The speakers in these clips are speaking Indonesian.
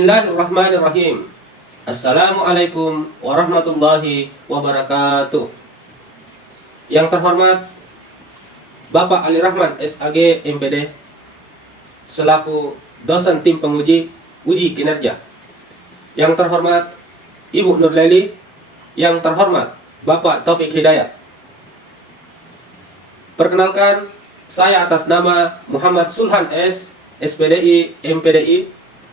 Bismillahirrahmanirrahim. Assalamualaikum warahmatullahi wabarakatuh. Yang terhormat Bapak Ali Rahman SAG MPD selaku dosen tim penguji uji kinerja. Yang terhormat Ibu Nurleli. Yang terhormat Bapak Taufik Hidayat. Perkenalkan, saya atas nama Muhammad Sulhan S, SPDI MPDI,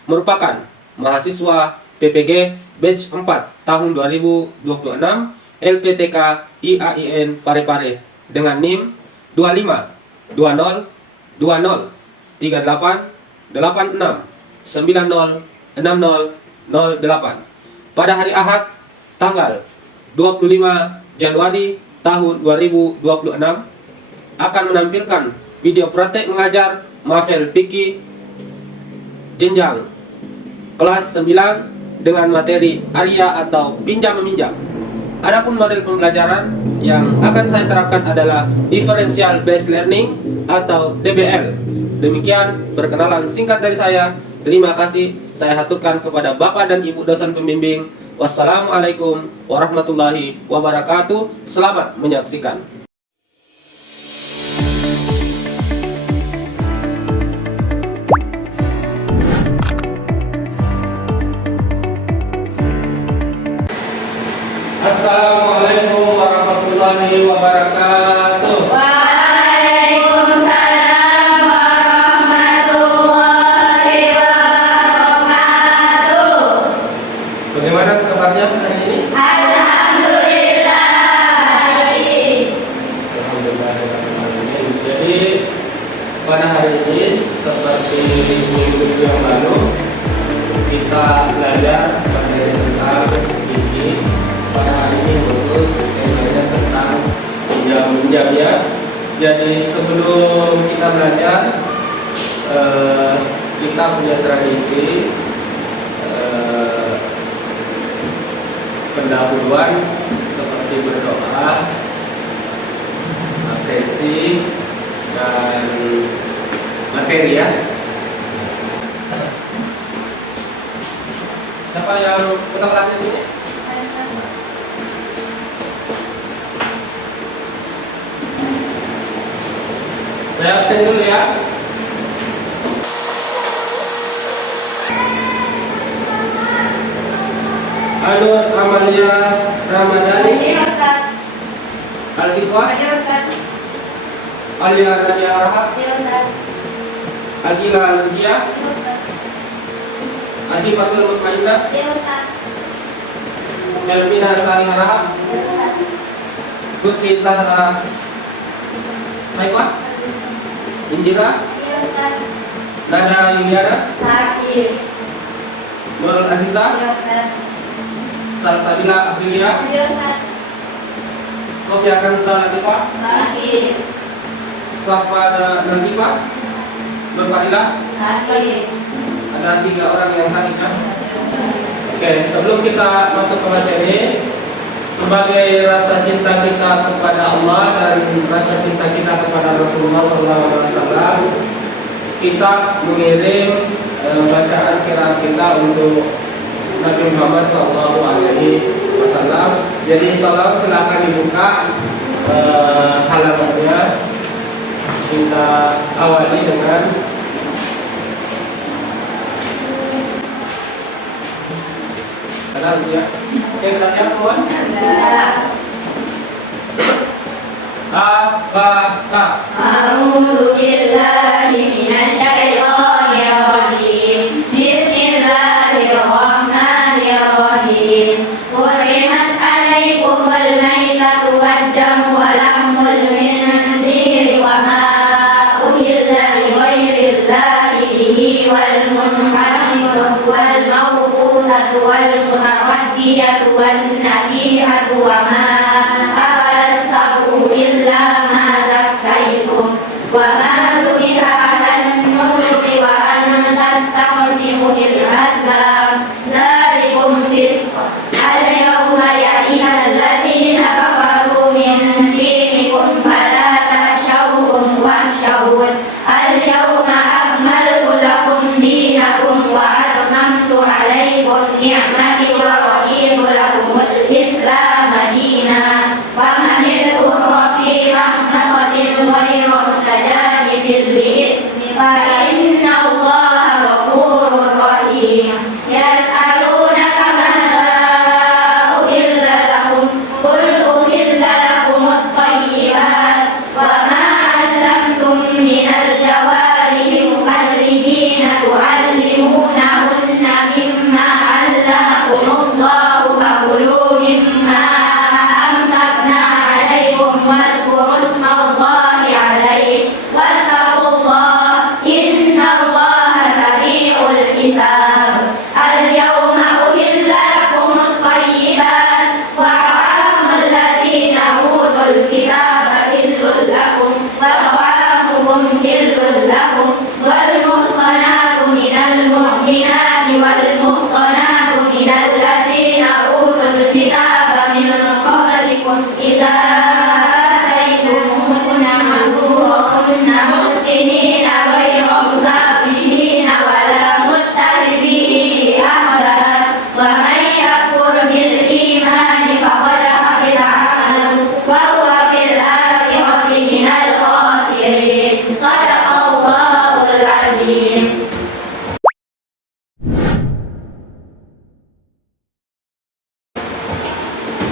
merupakan mahasiswa PPG Batch 4 tahun 2026 LPTK IAIN Parepare dengan NIM 25 20 20 38 86 90 60 08 pada hari Ahad tanggal 25 Januari tahun 2026 akan menampilkan video praktek mengajar Mafel Fikih jenjang kelas 9 dengan materi Arya atau pinjam meminjam. Adapun model pembelajaran yang akan saya terapkan adalah Differential Based Learning atau DBL. Demikian perkenalan singkat dari saya. Terima kasih saya haturkan kepada Bapak dan Ibu dosen pembimbing. Wassalamualaikum warahmatullahi wabarakatuh. Selamat menyaksikan. Assalamualaikum warahmatullahi wabarakatuh. Waalaikumsalam warahmatullahi wabarakatuh. Bagaimana kabarnya hari ini? Alhamdulillah. Alhamdulillah. Jadi pada hari ini seperti minggu yang lalu kita belajar materi tentang ini. Pada hari ini khusus temanya tentang pinjam-pinjam ya. Jadi sebelum kita belajar, kita punya tradisi pendahuluan seperti berdoa, absensi, dan materi ya. Siapa yang ketua kelas ini? Saya absen dulu ya. Anur Amalia Ramadhani. Iya, Ustaz. Al-Kiswa. Iya, Ustaz. Alia Nadia Rahab. Iya, Ustaz. Akila Lugia. Iya, Ustaz. Asifatul Mutmainah. Iya, Ustaz. Melmina Salih Rahab. Iya, Ustaz. Gusti Zahra Maifa. Indira. Iya, Ustaz. Nada Yuliana. Sakit. Nurul Aziza. Iya, Ustaz. Salsabila Aprilia. Iya, Ustaz. Sofia Kanza Latifa. Sakit. Safada Nazifa. Nurfailah. Sakit. Ada 3 orang yang sakit kan? Oke, sebelum kita masuk ke materi, sebagai rasa cinta kita kepada Allah dan rasa cinta kita kepada Rasulullah SAW, kita mengirim bacaan qiraat kita untuk Nabi Muhammad SAW. Jadi tolong silakan dibuka halamannya. Kita awali dengan ya. Oke, kita siap semua? Al-Fatihah. A'udzu billahi minasyaitonir rajim. Bismillahirrahmanirrahim. Hurrimat 'alaikumul maitatu wad-damu wa lahmul khinziri wa ma uhilla li ghairillahi bihi wal munhamatu wal mawqusatu wal mutaraddiyatu wan nadihatu wa ma illa ma zakkaytum wa ma zubiha 'alan nusuki wa an tastaqsimu bil azlam dzalikum fisq. Al-yawma ya'isa alladziina kafaru min dinikum fala takhshawhum wakhshawun. Al-yawma akmaltu lakum dinakum wa atmamtu 'alaykum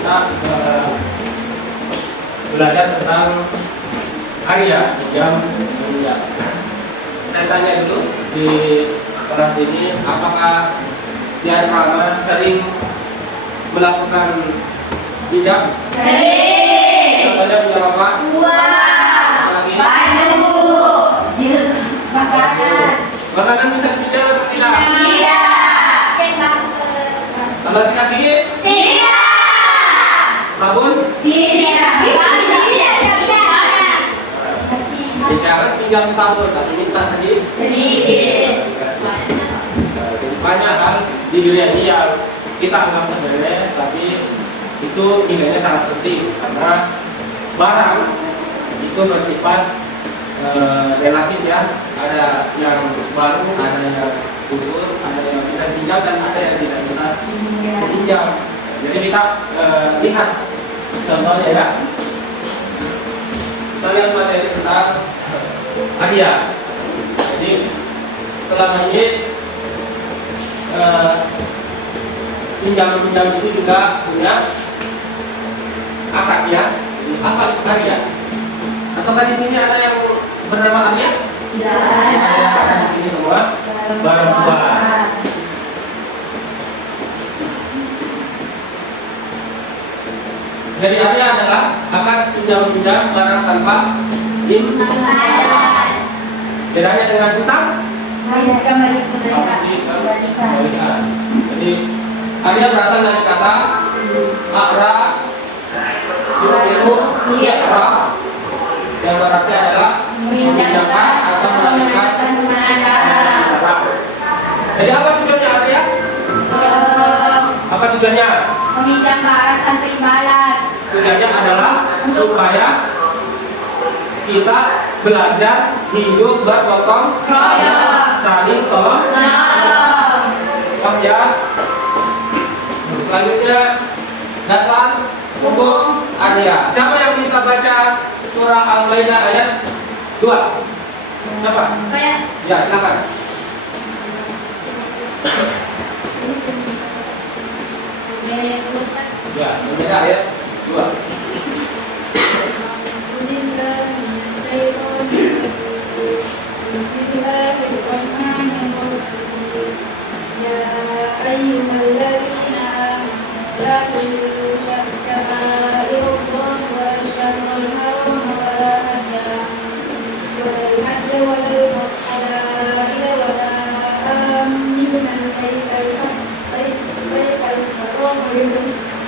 kita belajar tentang Arya pinjam meminjam. Saya tanya dulu di kelas ini, apakah dia selama sering melakukan pinjam? Sering. Contohnya pinjam apa? Uang, Lagi? baju, makanan. Makanan bisa dipinjam atau tidak? Tidak. Kalau sikat gigi? Tidak. Sabun? Tidak. Jangan pinjam sabun, tapi minta sedikit. Jadi banyak hal di dunia ini yang kita anggap sepele, tapi itu nilainya sangat penting karena barang itu bersifat relatif ya. Ada yang baru, ada yang usul, ada yang bisa pinjam dan ada yang tidak bisa pinjam. Jadi kita lihat contohnya ya. Kita lihat materi tentang hadiah. Jadi selama ini pinjam itu juga punya akad ya. Apa itu hadiah? Ataukah di sini ada yang bernama hadiah? Tidak ada. Ada di sini semua barang buah. Jadi hadiah adalah akad pinjam barang tanpa imbalan. Bedanya dengan hutang harus dikembalikan. Jadi hadiah berasal dari kata akra itu ikra yang berarti adalah meminjamkan atau mengalihkan barang. Jadi apa tujuannya hadiah? Apa tujuannya? Meminjam barang tanpa imbalan. Tujuannya adalah supaya kita belajar hidup bergotong royong, saling tolong menolong. Paham ya? Selanjutnya dasar hukum hadiah. Siapa yang bisa baca surah Al-Maidah ayat 2? Siapa? Saya. Ya, silakan. Ya, Al-Maidah ayat 2.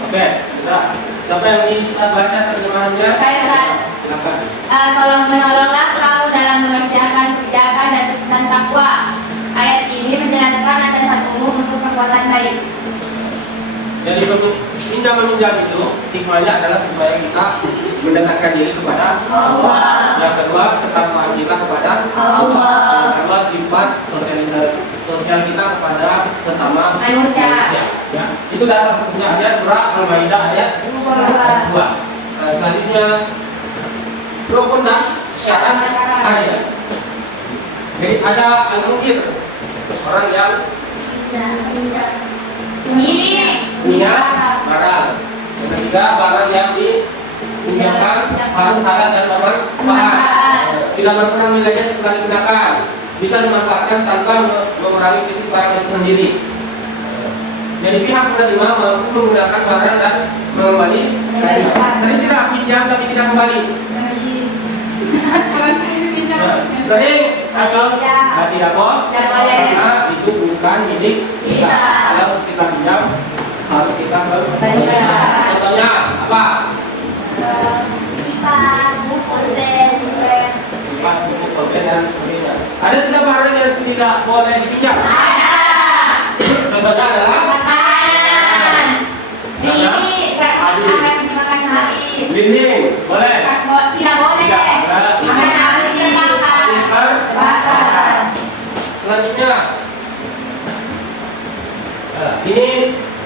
Oke, sudah. Siapa yang bisa baca terjemahannya? Saya. Silakan. Tolong menolonglah kamu dalam mengerjakan kebijakan dan tentang takwa. Ayat ini menjelaskan atasan umum untuk perbuatan baik. Jadi untuk pinjam meminjam itu hikmahnya adalah supaya kita mendekatkan diri kepada Allah. Yang kedua, ketakwaan kita kepada Allah. Yang kedua, sifat sosial kita kepada sesama Manusia. Ya, itu dasar hukumnya ada surah Al-Maidah ayat 2. Selanjutnya rukun dan syarat hadiah. Jadi ada al-mukir, orang yang Ini punya barang. Yang ketiga, barang yang dipinjamkan harus halal dan bermanfaat, tidak berkurang nilainya setelah digunakan, bisa dimanfaatkan tanpa mengurangi fisik barang itu sendiri. Jadi pihak penerima mampu menggunakan barang dan mengembalikan. Sering tidak pinjam tapi tidak kembali. Sering atau tidak boleh karena itu bukan milik kita. Kalau kita pinjam harus kita kembalikan. Contohnya apa? kipas, buku, Kipas, buku, pulpen dan sebagainya. Ada tidak barang yang tidak boleh dipinjam? ada. Contohnya adalah Makanan. Ini akan dimakan habis. dinding, boleh? Tidak boleh. Tidak ada. Makan habis terbakar. Bakar. Selanjutnya, ini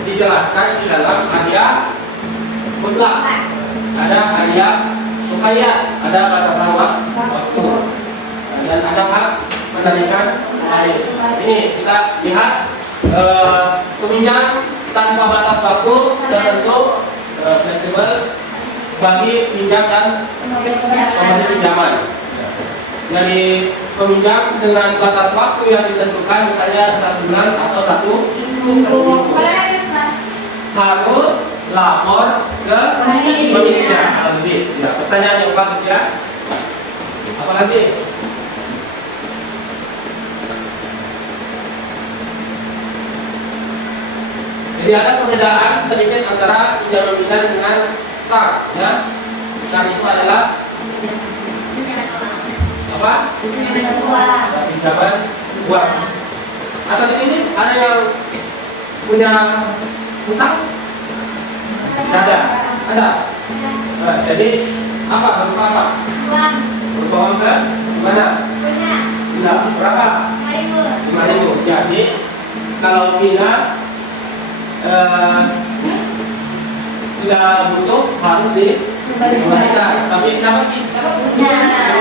dijelaskan di dalam hadiah mutlak. Ada hadiah supaya ada batasan waktu dan ada hak menanyakan lain. Ini kita lihat peminjam tanpa batas waktu tertentu fleksibel bagi pinjam dan pemberi pinjaman. Jadi peminjam dengan batas waktu yang ditentukan, misalnya 1 bulan atau 1 minggu, harus lapor ke pemiliknya. Ya, pertanyaan yang bagus ya. Apa lagi? Jadi ada perbedaan sedikit antara pinjaman pinjam dengan kar, ya. Kar itu adalah apa? Pinjaman uang. Atau di sini ada yang punya hutang? Ada. Jadi apa? Berupa apa? Berupa uang ke mana? Tidak. Berapa? 5.000. Jadi kalau Vina sudah butuh harus dikembalikan. Tapi siapa?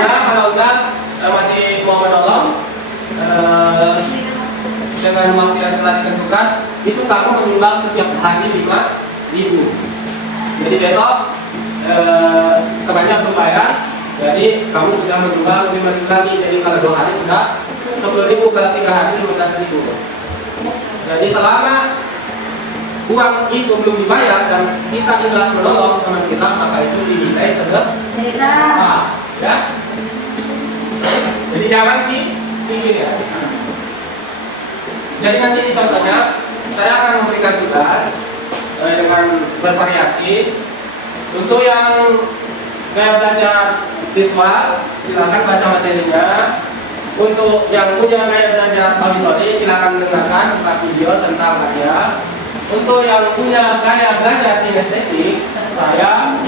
Kalau enggak masih mau menolong dengan waktu yang telah ditentukan, itu kamu menyumbang setiap hari 5.000. Jadi besok kebanyakan belum bayar, jadi kamu sudah menyumbang 5.000 lagi. Jadi kalau 2 hari sudah 10.000, kalau 3 hari 15.000. Jadi selama uang itu belum dibayar dan kita ikhlas menolong teman kita, maka itu dinilai sedekah. Ya. Jadi jangan dipikir ya. Jadi nanti di contohnya saya akan memberikan tugas dengan bervariasi. Untuk yang kayak belajar visual, silakan baca materinya. Untuk yang punya gaya belajar auditori, silakan dengarkan video tentang karya. Untuk yang punya gaya belajar kinestetik, saya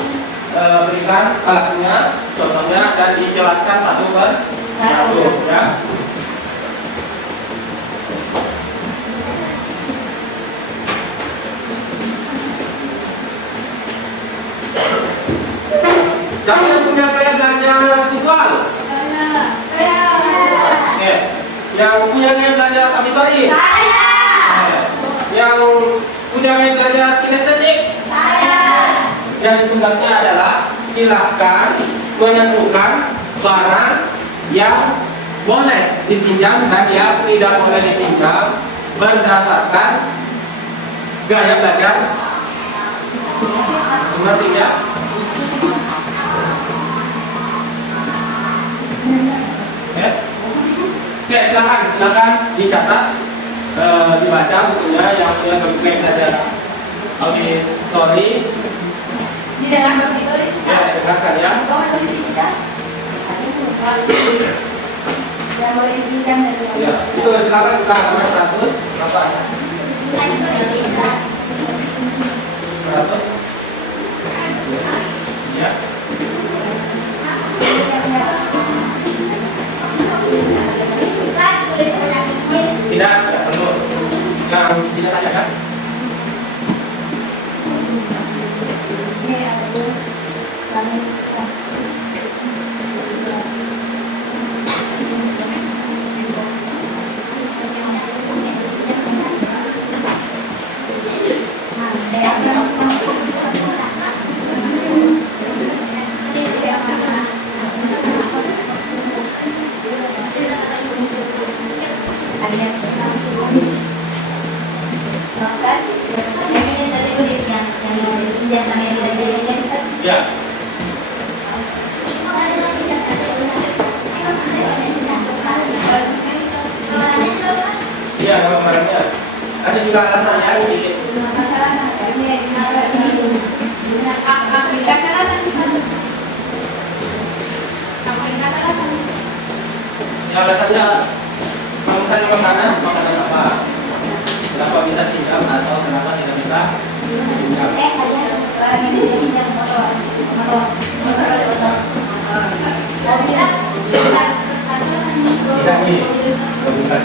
berikan alatnya, contohnya, dan dijelaskan satu per satu, ya. Siapa yang punya gaya belajar visual? Oke. Yang punya gaya belajar auditori? Saya. Yang punya gaya belajar kinestetik? Saya. Yang tugasnya adalah silahkan menentukan barang yang boleh dipinjam dan yang tidak boleh dipinjam berdasarkan gaya belajar masing-masing, ya. Oke, silakan dicatat, dibaca bukunya yang punya gaya belajar auditori. Di dalam auditori Ya, dengarkan ya. Yang boleh dipinjam dari Ya, itu silakan buka halaman 100 berapa? 100. Ya. Tidak perlu. Yang tidak tanya kan? Ya. Iya, nama barangnya. Ada juga alasannya sedikit. Ya, alasannya kalau misalnya makanan apa? Kenapa bisa pinjam atau kenapa tidak bisa pinjam? Tidak ini, bukan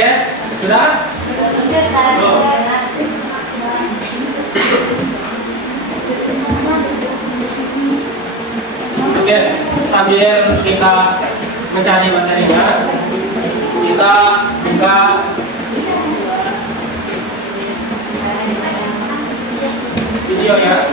Oke, sudah? Oke, sambil kita mencari materinya, kita buka video ya.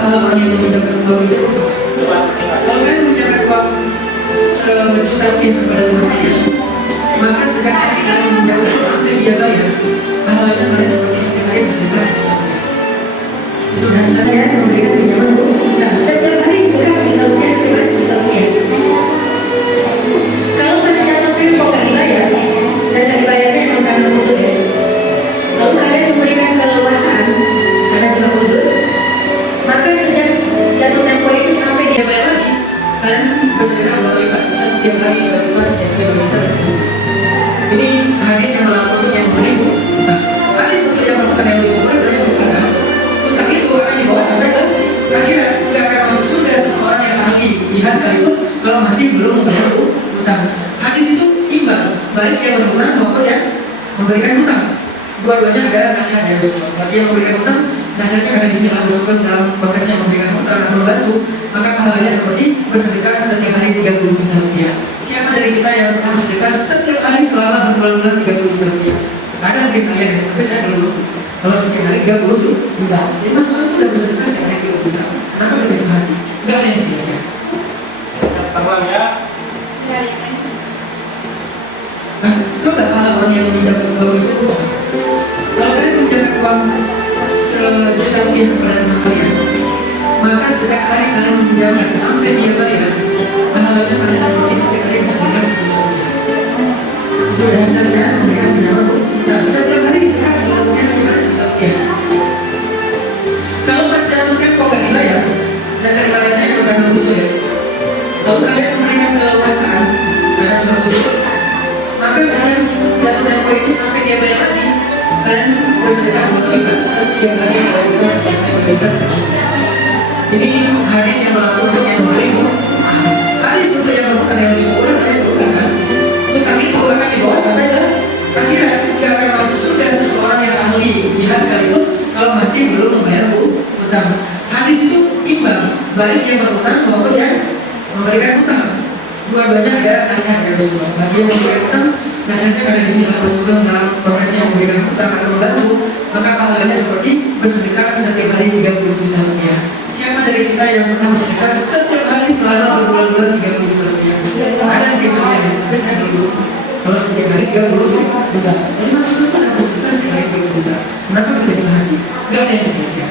Kalau orang yang mengucapkan uang itu, Coba lihat. kalau kalian mengucapkan uang sejuta rupiah kepada teman kalian, maka sejak hari kalian menjauhkan sampai dia bayar, pahalanya kalian seperti setiap hari bersedekah sejuta rupiah. Itu dari saya memberikan pinjaman untuk kita setiap hari sedekah sejuta rupiah, setiap hari sejuta rupiah. Kalau masih jatuh tempo nggak dibayar dan nggak dibayarnya emang karena uzur ya, lalu kalian memberikan keleluasaan karena juga uzur, maka sejak jatuh tempo itu sampai dia bayar lagi, kalian bersedekah 2 kali lipat, setiap hari 2 juta, setiap hari 2 juta dan seterusnya. Ini hadis yang berlaku untuk yang beribu. Nah, hadis untuk yang melakukan yang beribu kan banyak mengatakan utang itu akan dibawa sampai ke akhirat, tidak akan masuk surga seseorang yang ahli jihad sekalipun kalau masih belum membayar utang. Hadis itu imbang, baik yang berhutang maupun yang memberikan hutang. Dua-duanya ada nasabnya Rasulullah. Bagi yang memberikan hutang, nasabnya karena di sini Allah masukkan dalam konteks yang memberikan hutang atau membantu, maka pahalanya seperti bersedekah setiap hari 30 juta rupiah. Siapa dari kita yang pernah bersedekah setiap hari selama berbulan-bulan 30 juta rupiah? Ada mungkin kalian ya, tapi saya belum. Kalau setiap hari 30 juta, jadi maksudnya itu udah bersedekah setiap hari 30 juta. Kenapa begitu hati? Enggak ada yang sia-sia. Terbang ya. Nah, itu nggak pahala orang yang meminjamkan uang itu? Kalau kalian meminjamkan uang sejuta rupiah kepada teman kalian, maka setiap hari kalian meminjamkan sampai dia bayar, pahalanya kalian seperti setiap hari bersedekah sejuta rupiah. Itu dasarnya memberikan pinjaman untuk setiap hari sedekah sejuta rupiah, setiap hari sejuta rupiah. Kalau pas jatuh tempo nggak dibayar dan dari bayarnya itu karena uzur ya, lalu kalian memberikan keleluasaan karena juga uzur, maka saya jatuh tempo itu sampai dia bayar lagi, kalian bersedekah 2 kali lipat, setiap hari 2 juta, setiap hari 2 juta dan seterusnya. Ini hadis yang berlaku untuk yang beribu. Hadis untuk yang melakukan yang beribu kan banyak berkata utang itu akan dibawa sampai ke akhirat, tidak akan masuk surga seseorang yang ahli jihad sekalipun kalau masih belum membayar utang. Hadis itu imbang, baik yang berutang maupun yang memberikan utang. Dua-duanya ada nasihat dari Rasulullah. Bagi yang memberikan utang, nasihatnya karena di sini Allah masukkan dalam konteks yang memberikan utang atau membantu, maka pahalanya seperti bersedekah setiap hari 30 juta rupiah. Siapa dari kita yang pernah bersedekah setiap hari selama berbulan-bulan 30 juta rupiah? Ada mungkin kalian ya, tapi saya dulu. Kalau setiap hari 30 juta, jadi maksudnya itu ada bersedekah setiap hari 30 juta. Kenapa begitu hati? Gak ada yang sia-sia.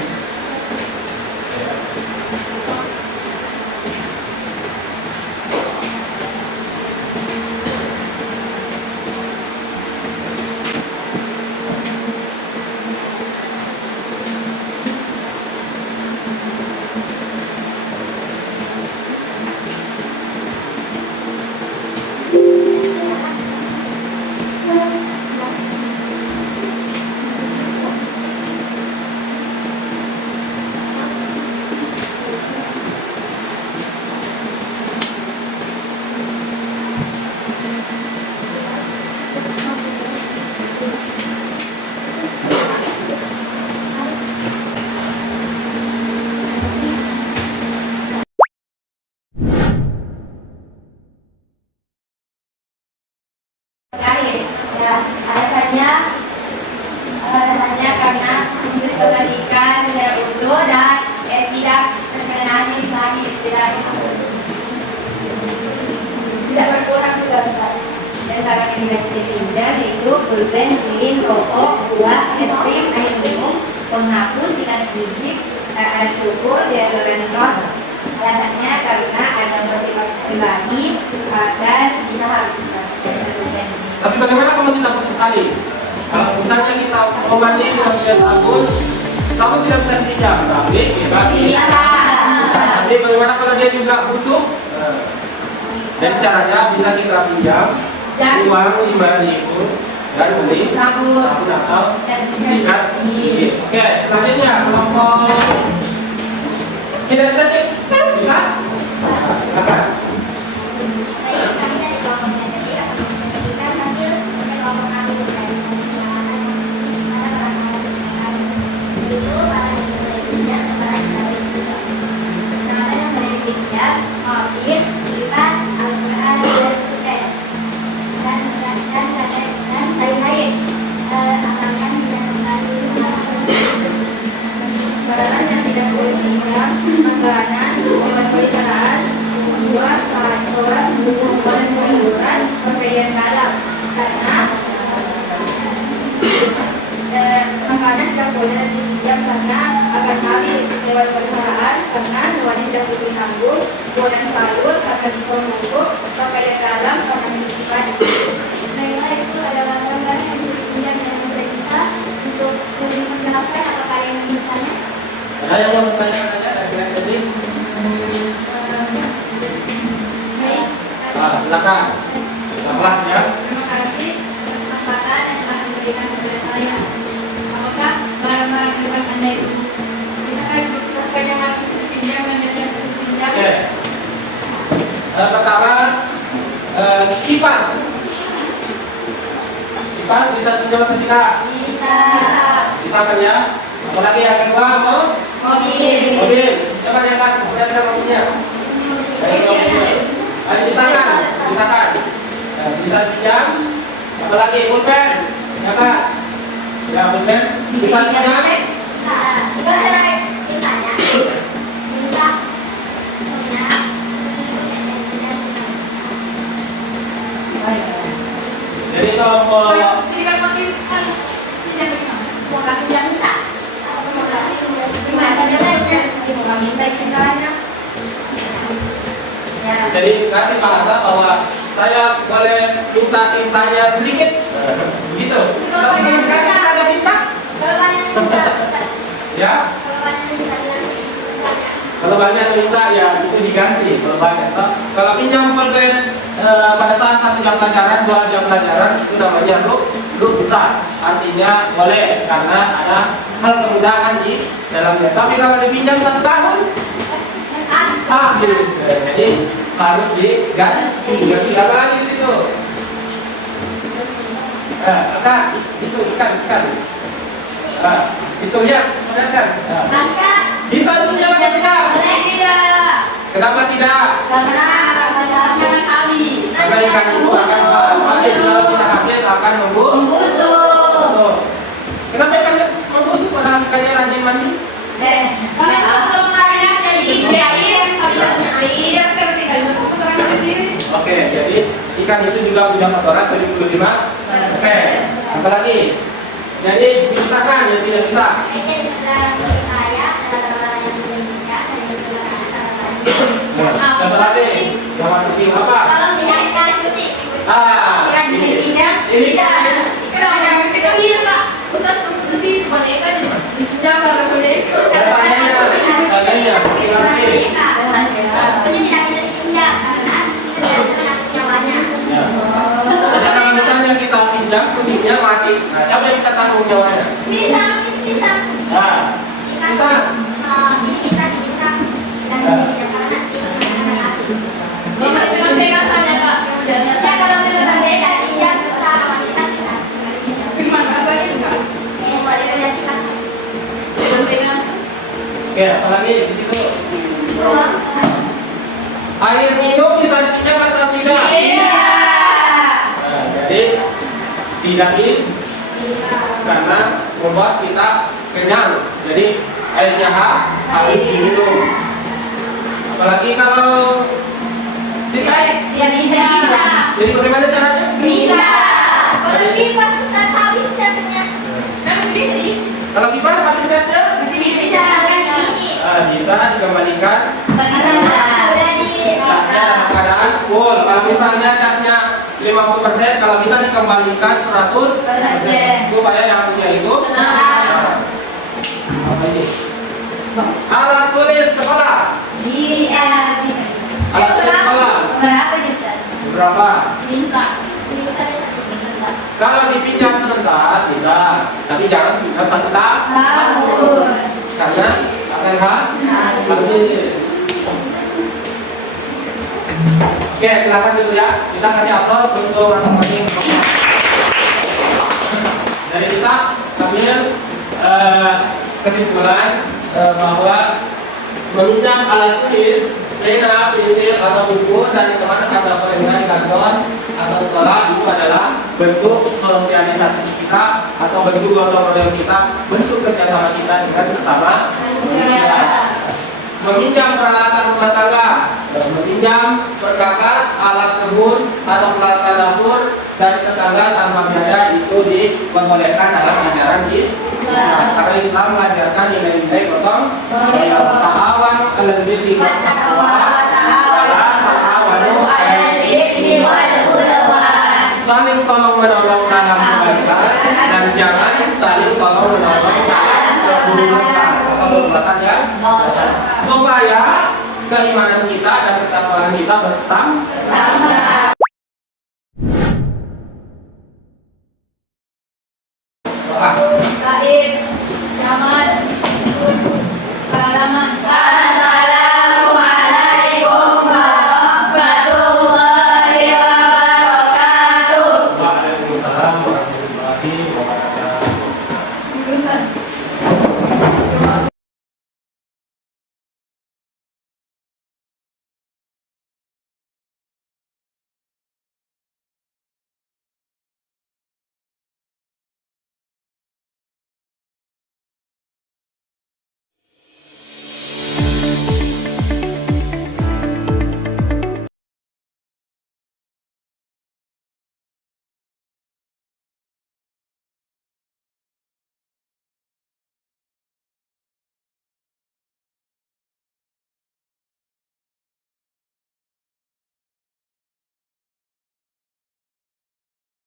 tidak bisa dipinjam yaitu pulpen, lilin, rokok, buah, es krim, air minum, penghapus, sikat gigi, alat cukur, deodoran non. Alasannya karena ada bersifat pribadi dan bisa habis. Tapi bagaimana kalau kita putus sekali? Kalau misalnya kita mau mandi dengan punya sabun, sabun tidak bisa dipinjam, tapi bisa. Tapi bagaimana kalau dia juga butuh? Dan caranya bisa kita pinjam uang 5.000 dan beli sabun atau sikat gigi. Oke, selanjutnya kelompok kinestetik bisa? Apa? Baik, kami dari kelompok kinestetik akan mempresentasikan hasil dari kelompok kami dari pada barang-barang kesukaan. Dulu barang yang boleh dipinjam dan barang yang tidak boleh dipinjam. Barang yang boleh dipinjam, mobil, kipas, Al-Quran, dan pulpen. Dan menjelaskan kata dan lain-lain. Asalkan tidak kembali Barang yang tidak boleh dipinjam, makanan, hewan peliharaan, buah, sayuran, buah-buahan, sayuran, pakaian dalam. Karena makanan tidak boleh dipinjam karena akan habis. Hewan peliharaan karena hewan yang tidak butuh tanggung, buah sayur akan membungkuk, pakaian dalam akan disimpan. Baiklah, itu adalah barang-barang yang bisa dipinjam dan tidak bisa. Untuk lebih menjelaskan apakah ada yang bertanya? Ada yang mau bertanya ada tadi? Silakan. Kelas ya. Terima kasih kesempatan yang telah diberikan kepada saya. Apakah barang-barang hebat Anda itu bisakah yang harus dipinjam dan yang tidak bisa dipinjam? Oke. Pertama kipas. Kipas bisa pinjam atau tidak? Bisa. Bisa kan ya? Apalagi yang kedua mau? Mobil. Mobil. Coba lihat bisa mobilnya. Ayo misalkan, bisa pinjam. Apalagi pulpen, ya kan? Ya pulpen bisa pinjam. Bisa. Juga ada ditanya. Bisa. Punya. Jadi kalau mau Tidak mobil harus pinjam. Mau kami pinjam minta? Atau mau kami gimana saja lah ya? Mau minta kendalanya. jadi kasih bahasa bahwa saya boleh minta tintanya sedikit, gitu. Tapi kalau dikasih ada tinta, Kalau banyak yang minta, ya. kalau banyak yang bisa bilang banyak. Kalau banyak yang minta ya itu diganti. Kalau banyak, kalau pinjam pulpen pada saat 1 jam pelajaran, 2 jam pelajaran itu namanya ruksa, artinya boleh karena ada hal kemudahan di dalamnya. Tapi kalau dipinjam 1 tahun habis, jadi harus diganti. Apa lagi di situ? Itu ikan. Itu lihat, perhatikan. Maka Bisa pinjam atau tidak? Boleh tidak? Kenapa tidak? Karena akan habis. Karena ikan itu akan habis, kalau tidak habis akan Membusuk. Kenapa ikannya membusuk padahal ikannya rajin mandi? Kalau kemarin jadi air, habis air, ketika dimasuk kotoran sendiri. Oke, jadi ikan itu juga punya kotoran 75%. Apalagi? Jadi misalkan yang tidak bisa. ini adalah bagi saya adalah barang yang bisa dipinjam dan yang bisa Apa lagi? Yang masukin apa? kalau tidak ikan cuci. Ikan di sininya. Ini Kenapa jangan kita bilang Kak? Ustaz untuk lebih boneka dipinjam kalau boneka. Biasanya motivasi. Punya tidak bisa dipinjam karena kita tidak bisa menanggung nyawanya. Ya. Jadi kalau misalnya kita pinjam, kuncinya mati. Nah, siapa yang bisa tanggung nyawanya? Bisa. Nah, Bisa. Ini bisa kita dan bisa dipinjam karena nanti akan habis. Mama dengan pegang saja Kak. Saya kalau bisa berbeda pinjam kita wanita kita. Gimana rasanya Kak? Boleh lihat kita. Dengan pegang. oke, apalagi di situ? Air minum bisa dipinjam atau tidak? Iya. Nah, jadi tidak karena membuat kita kenyang. Jadi airnya harus diminum. Apalagi kalau Ya bisa. jadi bagaimana caranya? Bisa. kipas Ustaz habis catnya. Kalau kipas habis catnya Bisa diisi. bisa dikembalikan Sudah di catnya dalam keadaan full. Kalau misalnya catnya 50%, kalau bisa dikembalikan 100% supaya yang punya itu Senang. apa ini? Alat tulis sekolah. Bisa. Alat tulis sekolah Berapa Ustaz? berapa? minta. Kalau dipinjam sebentar bisa, tapi jangan pinjam 1 Tahun. karena akan habis. Oke, silakan dulu ya. Kita kasih aplaus untuk masing-masing. Dari kita ambil kesimpulan bahwa meminjam alat tulis, pena, pensil atau buku dari teman atau pengguna di kantor atau sekolah itu adalah bentuk sosialisasi kita atau bentuk gotong royong kita, bentuk kerjasama kita dengan sesama manusia. Meminjam peralatan rumah tangga, meminjam perkakas, alat kebun atau peralatan dapur dari tetangga tanpa biaya itu diperbolehkan dalam ajaran Islam. Karena Islam mengajarkan nilai-nilai gotong royong. Ta'awanu 'alal birri wat taqwa wa la ta'awanu 'alal itsmi wal 'udwan. Saling tolong menolong dalam kebaikan dan jangan saling tolong menolong dalam keburukan atau perbuatan yang supaya keimanan kita dan ketakwaan kita bertambah. Doa.